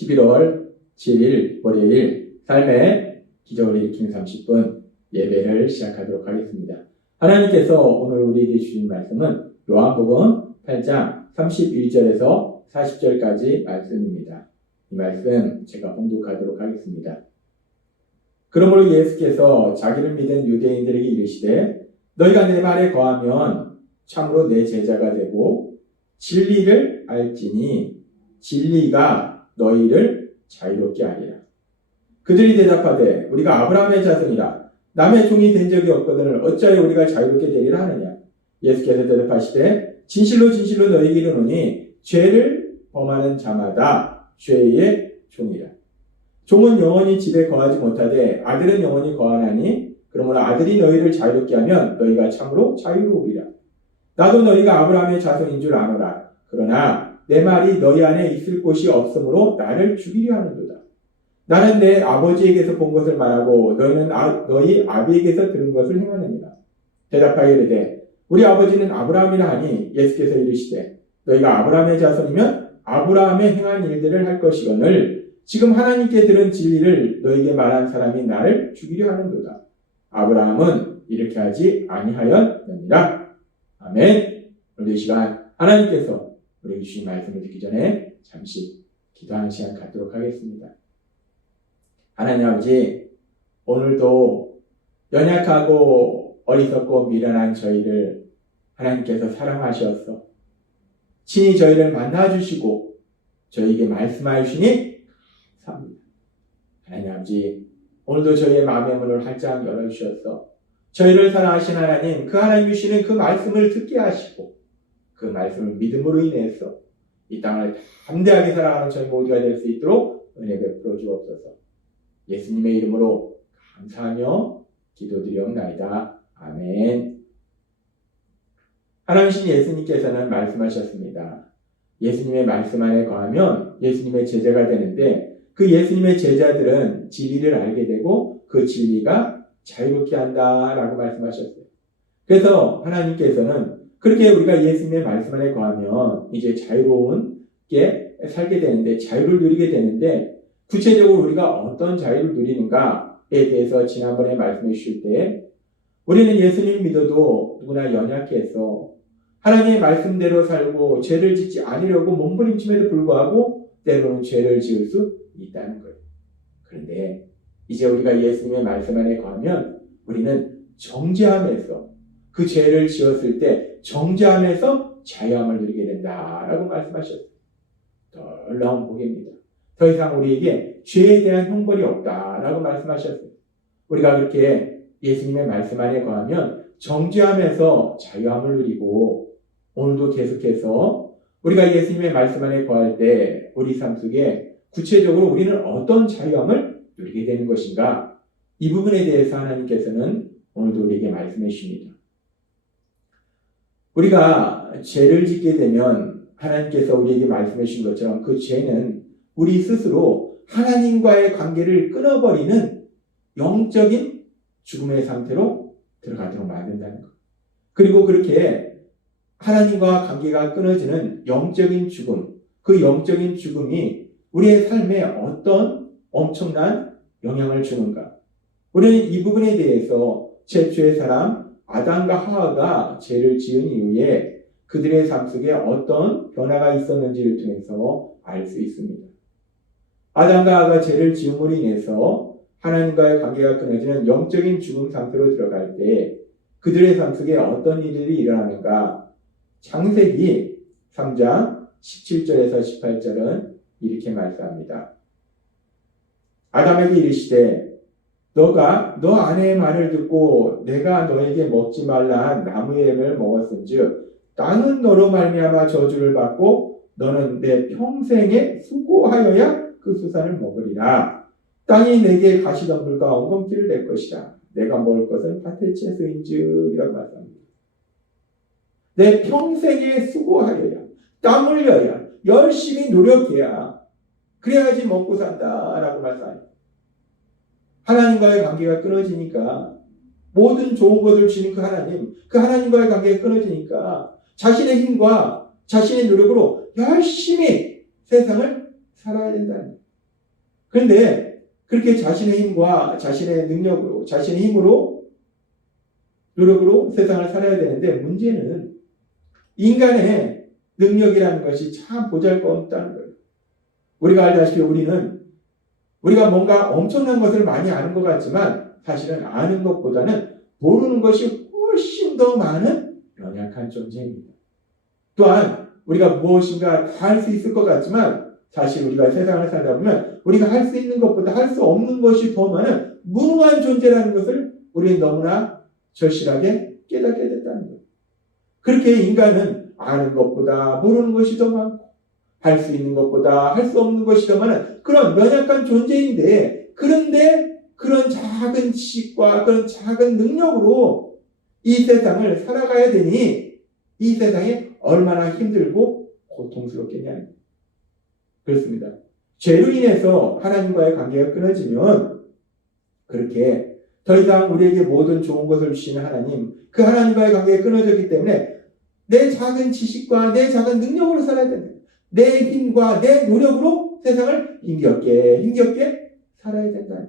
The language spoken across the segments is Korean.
11월 7일 월요일 삶의 기적을 일으키는 30분 예배를 시작하도록 하겠습니다. 하나님께서 오늘 우리에게 주신 말씀은 요한복음 8장 31절에서 40절까지 말씀입니다. 이 말씀 제가 봉독하도록 하겠습니다. 그러므로 예수께서 자기를 믿은 유대인들에게 이르시되 너희가 내 말에 거하면 참으로 내 제자가 되고 진리를 알지니 진리가 너희를 자유롭게 하리라. 그들이 대답하되 우리가 아브라함의 자손이라 남의 종이 된 적이 없거든 어찌하여 우리가 자유롭게 되리라 하느냐. 예수께서 대답하시되 진실로 진실로 너희에게 이르노니 죄를 범하는 자마다 죄의 종이라. 종은 영원히 집에 거하지 못하되 아들은 영원히 거하나니 그러므로 아들이 너희를 자유롭게 하면 너희가 참으로 자유로우리라. 나도 너희가 아브라함의 자손인 줄 아노라. 그러나 내 말이 너희 안에 있을 곳이 없으므로 나를 죽이려 하는도다. 나는 내 아버지에게서 본 것을 말하고 너희는 너희 아비에게서 들은 것을 행하느니라. 대답하여 이르되 우리 아버지는 아브라함이라 하니 예수께서 이르시되 너희가 아브라함의 자손이면 아브라함의 행한 일들을 할 것이거늘 지금 하나님께 들은 진리를 너희에게 말한 사람이 나를 죽이려 하는도다. 아브라함은 이렇게 하지 아니하였느니라. 아멘. 오늘 이 시간 하나님께서 우리에게 주신 말씀을 듣기 전에 잠시 기도하는 시간 갖도록 하겠습니다. 하나님 아버지, 오늘도 연약하고 어리석고 미련한 저희를 하나님께서 사랑하셔서 친히 저희를 만나주시고 저희에게 말씀하여 주시니 감사합니다. 하나님 아버지, 오늘도 저희의 마음의 문을 활짝 열어주셔서 저희를 사랑하신 하나님, 그 하나님 주시는 그 말씀을 듣게 하시고 그 말씀을 믿음으로 인해서 이 땅을 담대하게 살아가는 저희 모두가 될 수 있도록 은혜 베풀어 주옵소서. 예수님의 이름으로 감사하며 기도드리옵나이다. 아멘. 하나님이신 예수님께서는 말씀하셨습니다. 예수님의 말씀 안에 거하면 예수님의 제자가 되는데 그 예수님의 제자들은 진리를 알게 되고 그 진리가 자유롭게 한다라고 말씀하셨어요. 그래서 하나님께서는 그렇게 우리가 예수님의 말씀 안에 거하면 이제 자유로운게 살게 되는데 자유를 누리게 되는데 구체적으로 우리가 어떤 자유를 누리는가에 대해서 지난번에 말씀해 주실 때 우리는 예수님 믿어도 누구나 연약해서 하나님의 말씀대로 살고 죄를 짓지 않으려고 몸부림침에도 불구하고 때로는 죄를 지을 수 있다는 거예요. 그런데 이제 우리가 예수님의 말씀 안에 거하면 우리는 정죄함에서 그 죄를 지었을 때 정죄함에서 자유함을 누리게 된다라고 말씀하셨어요. 놀라운 복입니다. 더 이상 우리에게 죄에 대한 형벌이 없다라고 말씀하셨어요. 우리가 그렇게 예수님의 말씀 안에 거하면 정죄함에서 자유함을 누리고 오늘도 계속해서 우리가 예수님의 말씀 안에 거할 때 우리 삶 속에 구체적으로 우리는 어떤 자유함을 누리게 되는 것인가? 이 부분에 대해서 하나님께서는 오늘도 우리에게 말씀해 주십니다. 우리가 죄를 짓게 되면 하나님께서 우리에게 말씀해 주신 것처럼 그 죄는 우리 스스로 하나님과의 관계를 끊어버리는 영적인 죽음의 상태로 들어가도록 만든다는 것. 그리고 그렇게 하나님과 관계가 끊어지는 영적인 죽음, 그 영적인 죽음이 우리의 삶에 어떤 엄청난 영향을 주는가? 우리는 이 부분에 대해서 최초의 사람 아담과 하와가 죄를 지은 이후에 그들의 삶 속에 어떤 변화가 있었는지를 통해서 알 수 있습니다. 아담과 하와가 죄를 지음으로 인해서 하나님과의 관계가 끊어지는 영적인 죽음 상태로 들어갈 때 그들의 삶 속에 어떤 일들이 일어나는가? 창세기 3장 17절에서 18절은 이렇게 말씀합니다. 아담에게 이르시되 너가 너 아내의 말을 듣고 내가 너에게 먹지 말라 한 나무의 열매를 먹었은즉 땅은 너로 말미암아 저주를 받고 너는 내 평생에 수고하여야 그 수산을 먹으리라. 땅이 내게 가시덤불과 엉겅퀴를 낼 것이라. 내가 먹을 것은 밭의 채소인즉 이라고 말씀합니다. 내 평생에 수고하여야 땀 흘려야 열심히 노력해야 그래야지 먹고 산다라고 말씀합니다. 하나님과의 관계가 끊어지니까 모든 좋은 것을 주는 그 하나님과의 관계가 끊어지니까 자신의 힘과 자신의 노력으로 열심히 세상을 살아야 된다는 거예요. 그런데 그렇게 자신의 힘과 자신의 능력으로, 자신의 힘으로, 노력으로 세상을 살아야 되는데 문제는 인간의 능력이라는 것이 참 보잘것없다는 거예요. 우리가 알다시피 우리가 뭔가 엄청난 것을 많이 아는 것 같지만 사실은 아는 것보다는 모르는 것이 훨씬 더 많은 연약한 존재입니다. 또한 우리가 무엇인가 다 할 수 있을 것 같지만 사실 우리가 세상을 살다 보면 우리가 할 수 있는 것보다 할 수 없는 것이 더 많은 무능한 존재라는 것을 우리는 너무나 절실하게 깨닫게 됐다는 거예요. 그렇게 인간은 아는 것보다 모르는 것이 더 많고 할 수 있는 것보다 할 수 없는 것이 더 많은 그런 연약한 존재인데, 그런데 그런 작은 지식과 그런 작은 능력으로 이 세상을 살아가야 되니 이 세상에 얼마나 힘들고 고통스럽겠냐는 거예요. 그렇습니다. 죄로 인해서 하나님과의 관계가 끊어지면 그렇게 더 이상 우리에게 모든 좋은 것을 주시는 하나님, 그 하나님과의 관계가 끊어졌기 때문에 내 작은 지식과 내 작은 능력으로 살아야 된다. 내 힘과 내 노력으로 세상을 힘겹게 살아야 된다.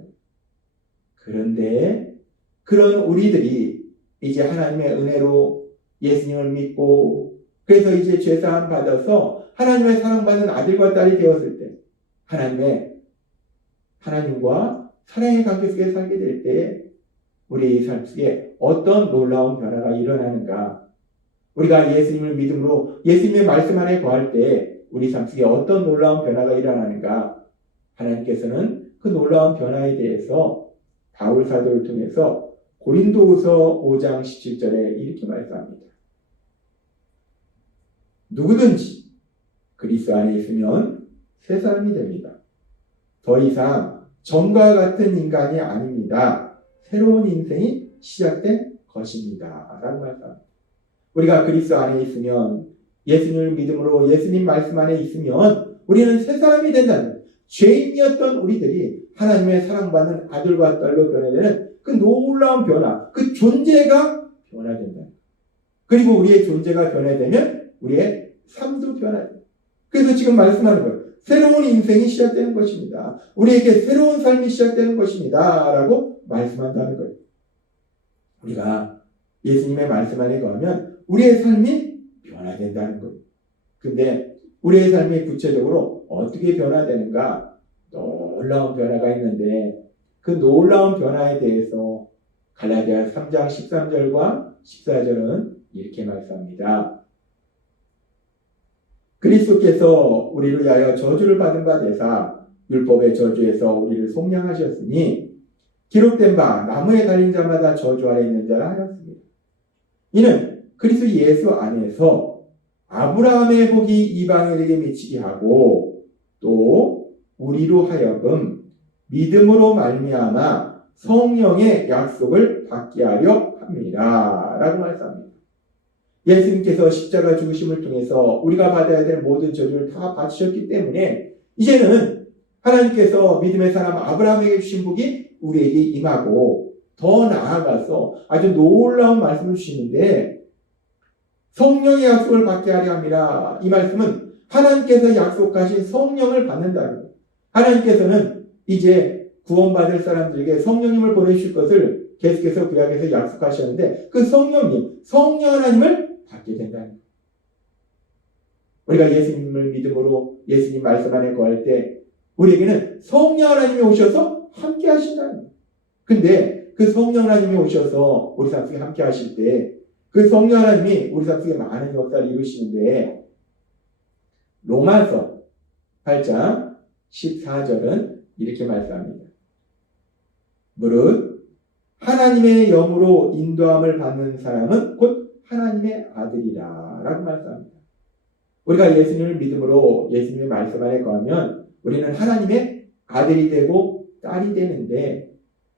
그런데 그런 우리들이 이제 하나님의 은혜로 예수님을 믿고 그래서 이제 죄사함 받아서 하나님의 사랑받는 아들과 딸이 되었을 때 하나님과 사랑의 관계 속에 살게 될 때 우리의 삶 속에 어떤 놀라운 변화가 일어나는가, 우리가 예수님을 믿음으로 예수님의 말씀 안에 거할 때 우리 삶 속에 어떤 놀라운 변화가 일어나는가, 하나님께서는 그 놀라운 변화에 대해서 바울 사도를 통해서 고린도후서 5장 17절에 이렇게 말씀합니다. 누구든지 그리스도 안에 있으면 새 사람이 됩니다. 더 이상 전과 같은 인간이 아닙니다. 새로운 인생이 시작된 것입니다. 라고 말씀합니다. 우리가 그리스도 안에 있으면, 예수님을 믿음으로 예수님 말씀 안에 있으면 우리는 새 사람이 된다는 거예요. 죄인이었던 우리들이 하나님의 사랑받는 아들과 딸로 변화되는 그 놀라운 변화, 그 존재가 변화된다. 그리고 우리의 존재가 변화되면 우리의 삶도 변화돼요. 그래서 지금 말씀하는 거예요. 새로운 인생이 시작되는 것입니다. 우리에게 새로운 삶이 시작되는 것입니다. 라고 말씀한다는 거예요. 우리가 예수님의 말씀 안에 거하면 우리의 삶이 변화된다는 거예요. 근데 우리의 삶이 구체적으로 어떻게 변화되는가? 놀라운 변화가 있는데 그 놀라운 변화에 대해서 갈라디아 3장 13절과 14절은 이렇게 말씀합니다. 그리스도께서 우리를 위하여 저주를 받은 바 되사 율법의 저주에서 우리를 속량하셨으니 기록된 바 나무에 달린 자마다 저주 아래 있는 자라 하였습니다. 이는 그리스도 예수 안에서 아브라함의 복이 이방인에게 미치게 하고 또 우리로 하여금 믿음으로 말미암아 성령의 약속을 받게 하려 합니다. 라고 말씀합니다. 예수님께서 십자가 죽으심을 통해서 우리가 받아야 될 모든 저주를 다 받으셨기 때문에 이제는 하나님께서 믿음의 사람 아브라함에게 주신 복이 우리에게 임하고 더 나아가서 아주 놀라운 말씀을 주시는데 성령의 약속을 받게 하려 합니다. 이 말씀은 하나님께서 약속하신 성령을 받는다는 거예요. 하나님께서는 이제 구원받을 사람들에게 성령님을 보내주실 것을 계속해서 구약에서 약속하셨는데 그 성령 하나님을 받게 된다는 거예요. 우리가 예수님을 믿음으로 예수님 말씀 안에 거할 때 우리에게는 성령 하나님이 오셔서 함께 하신다는 거예요. 근데 그 성령 하나님이 오셔서 우리 삶 속에 함께 하실 때 그 성령 하나님이 우리 삶 속에 많은 역사를 이루시는데 로마서 8장 14절은 이렇게 말씀합니다. 무릇 하나님의 영으로 인도함을 받는 사람은 곧 하나님의 아들이라 라고 말씀합니다. 우리가 예수님을 믿음으로 예수님의 말씀 안에 거하면 우리는 하나님의 아들이 되고 딸이 되는데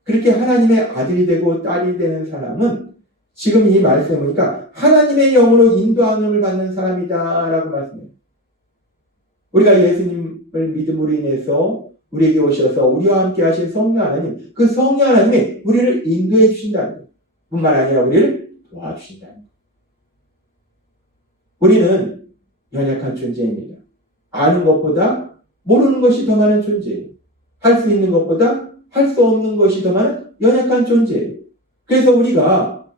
그렇게 하나님의 아들이 되고 딸이 되는 사람은 지금 이 말씀을 보니까 하나님의 영으로 인도함을 받는 사람이다 라고 말씀해요. 우리가 예수님을 믿음으로 인해서 우리에게 오셔서 우리와 함께 하신 성령 하나님, 그 성령 하나님이 우리를 인도해 주신다는 것 뿐만 아니라 우리를 도와주신다는 것. 우리는 연약한 존재입니다. 아는 것보다 모르는 것이 더 많은 존재예요. 할 수 있는 것보다 할 수 없는 것이 더 많은 연약한 존재예요. 그래서 우리가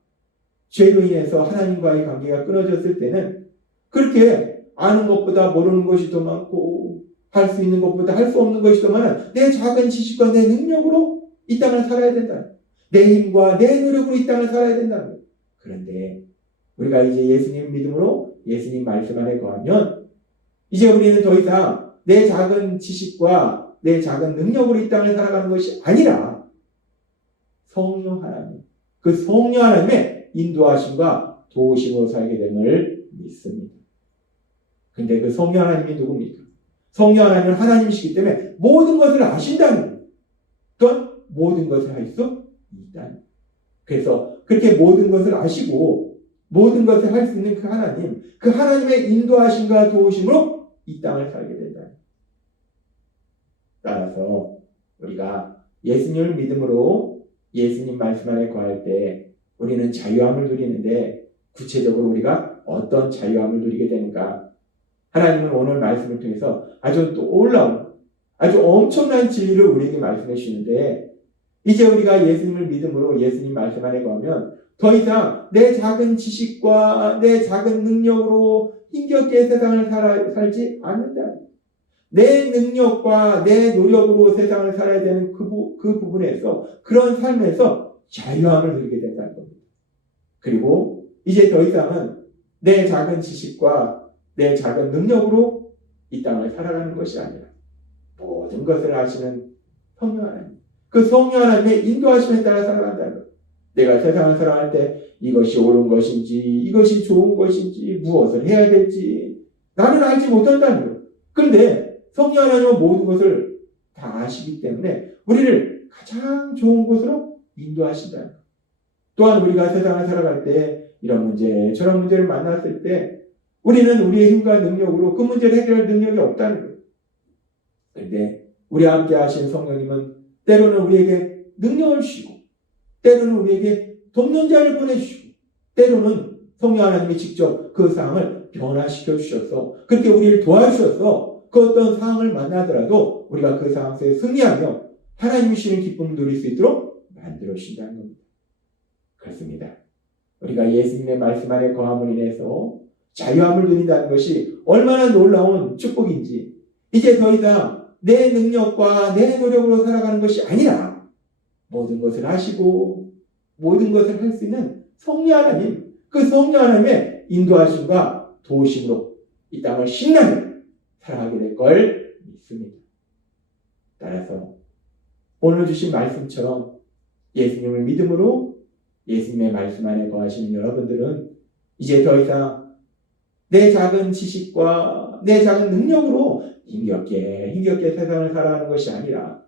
죄로 인해서 하나님과의 관계가 끊어졌을 때는 그렇게 아는 것보다 모르는 것이 더 많고 할 수 있는 것보다 할 수 없는 것이 더 많은 내 작은 지식과 내 능력으로 이 땅을 살아야 된다. 내 힘과 내 노력으로 이 땅을 살아야 된다. 그런데 우리가 이제 예수님 믿음으로 예수님 말씀 안에 거하면 이제 우리는 더 이상 내 작은 지식과 내 작은 능력으로 이 땅을 살아가는 것이 아니라 성령 하나님, 그 성령 하나님의 인도하심과 도우심으로 살게 됨을 믿습니다. 근데 그 성령 하나님이 누굽니까? 성령 하나님은 하나님이시기 때문에 모든 것을 아신다는 거예요. 또한 모든 것을 할 수 있다는 거예요. 그래서 그렇게 모든 것을 아시고 모든 것을 할 수 있는 그 하나님, 그 하나님의 인도하심과 도우심으로 이 땅을 살게 된다. 따라서 우리가 예수님을 믿음으로 예수님 말씀 안에 거할 때 우리는 자유함을 누리는데 구체적으로 우리가 어떤 자유함을 누리게 되는가? 하나님은 오늘 말씀을 통해서 아주 놀라운, 아주 엄청난 진리를 우리에게 말씀해 주시는데 이제 우리가 예수님을 믿음으로 예수님 말씀 안에 거하면 더 이상 내 작은 지식과 내 작은 능력으로 힘겹게 세상을 살지 않는다. 내 능력과 내 노력으로 세상을 살아야 되는 그 부분에서 그런 삶에서 자유함을 누리게 된다는 겁니다. 그리고 이제 더 이상은 내 작은 지식과 내 작은 능력으로 이 땅을 살아가는 것이 아니라 모든 것을 아시는 성령 하나님, 그 성령 하나님의 인도하심에 따라 살아간다는 것. 내가 세상을 살아갈 때 이것이 옳은 것인지 이것이 좋은 것인지 무엇을 해야 될지 나는 알지 못한다는 것. 그런데 성령 하나님은 모든 것을 다 아시기 때문에 우리를 가장 좋은 곳으로 인도하신다는 것. 또한 우리가 세상을 살아갈 때 이런 문제 저런 문제를 만났을 때 우리는 우리의 힘과 능력으로 그 문제를 해결할 능력이 없다는 거예요. 그런데 우리와 함께 하신 성령님은 때로는 우리에게 능력을 주시고 때로는 우리에게 돕는 자를 보내주시고 때로는 성령 하나님이 직접 그 상황을 변화시켜 주셔서 그렇게 우리를 도와주셔서 그 어떤 상황을 만나더라도 우리가 그 상황 속에 승리하며 하나님이 주시는 기쁨을 누릴 수 있도록 만들어 주신다는 겁니다. 그렇습니다. 우리가 예수님의 말씀 안에 거함으로 인해서 자유함을 누린다는 것이 얼마나 놀라운 축복인지 이제 더 이상 내 능력과 내 노력으로 살아가는 것이 아니라 모든 것을 하시고 모든 것을 할 수 있는 성령 하나님, 그 성령 하나님의 인도하심과 도우심으로 이 땅을 신나게 살아가게 될 걸 믿습니다. 따라서 오늘 주신 말씀처럼 예수님을 믿음으로 예수님의 말씀 안에 거하시는 여러분들은 이제 더 이상 내 작은 지식과 내 작은 능력으로 힘겹게 세상을 살아가는 것이 아니라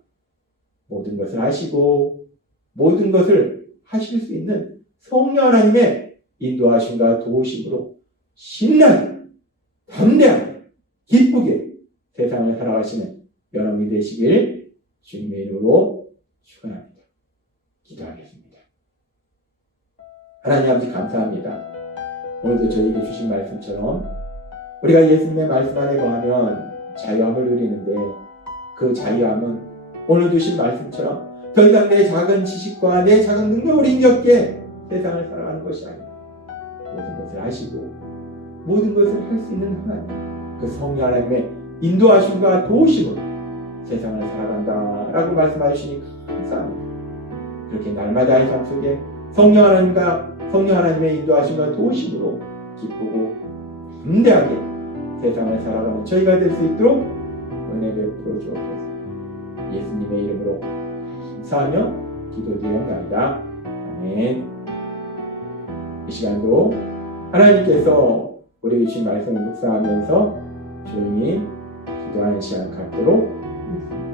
모든 것을 아시고 모든 것을 하실 수 있는 성령 하나님의 인도하심과 도우심으로 신나게 담대하게 기쁘게 세상을 살아가시는 여러분이 되시길 주님의 이름으로 축원합니다. 기도하겠습니다. 하나님 아버지 감사합니다. 오늘도 저에게 주신 말씀처럼 우리가 예수님의 말씀 안에 거하면 자유함을 누리는데 그 자유함은 오늘 주신 말씀처럼 더 이상 내 작은 지식과 내 작은 능력으로 힘겹게 세상을 살아가는 것이 아니라 모든 것을 하시고 모든 것을 할 수 있는 하나님, 그 성령 하나님의 인도하심과 도우심으로 세상을 살아간다라고 말씀하시니 감사합니다. 그렇게 날마다의 삶 속에 성령 하나님의 인도하심과 도우심으로 기쁘고 담대하게 세상을 살아가는 저희가 될 수 있도록 은혜 베풀어 주옵소서. 예수님의 이름으로 감사하며 기도드리옵나이다. 아멘. 이 시간도 하나님께서 우리 주신 말씀을 묵상하면서 조용히 기도하는 시간 갖도록 하겠습니다.